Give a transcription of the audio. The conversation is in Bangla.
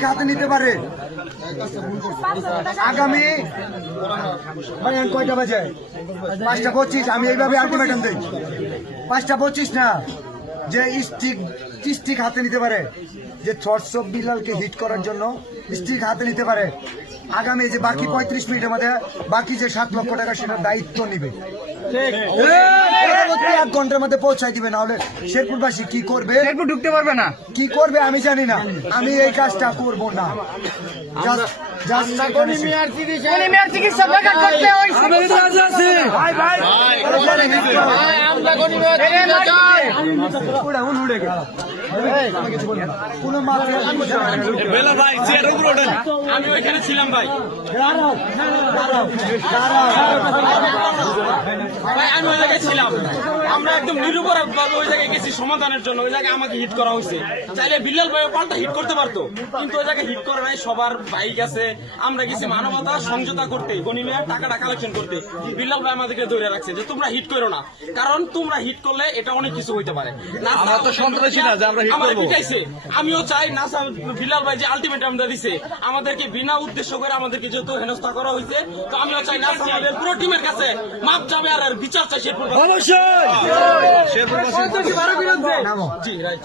স্টিক হাতে নিতে পারে। আগামী মানে কয়টা বাজে? 5:25। আমি এইভাবে আলটিমেটাম দিই, 5:25 না, যে স্টিক হাতে নিতে পারে, যে থটস অফ বিলালকে হিট করার জন্য স্টিক হাতে নিতে পারে, আগামী যে বাকি 35 মিনিটের মধ্যে বাকি যে 7 লক্ষ টাকা সেটার দায়িত্ব নিবে, 1 ঘন্টার মধ্যে পৌঁছাই দিবে। না হলে শেরপুরবাসী কি করবে? ঢুকতে পারবে না, কি করবে আমি জানি না। আমি এই কাজটা করবো না। চিকিৎসা করতে আমি ওইখানে ছিলাম ভাই, আমি ওই জায়গায় ছিলাম। আমরা একদম নিরুপরাধ ভাবে ওই জায়গায় গেছি সমাধানের জন্য। ওই জায়গায় আমাকে হিট করা হয়েছে। চাইলে বিল্লাল ভাই পাল্টা হিট করতে পারতো, কিন্তু ওই জায়গায় হিট করে নাই। সবার বাইক আছে, আমরা গেছি মানবতা সমঝোতা করতে, গনিমিয়ার টাকাটা কালেকশন করতে। বিল্লাল ভাই আমাদেরকে ধরে রাখছে যে তোমরা হিট করো না, কারণ তোমরা হিট করলে এটা অনেক কিছু হইতে পারে। আমরা তো সন্ত্রাসী না যে আমরা হিট করবো। আমিও চাই না বিল্লাল ভাই যে আলটিমেটামটা দিছে আমাদেরকে বিনা উদ্দেশ্য করে আমাদেরকে যেহেতু হেনস্থা করা হয়েছে, তো আমিও চাই না আমাদের পুরো টিমের কাছে মাপ যাবে আর বিচার চাই শেরপুর। অবশ্যই শেরপুরবাসী। জি রাইট।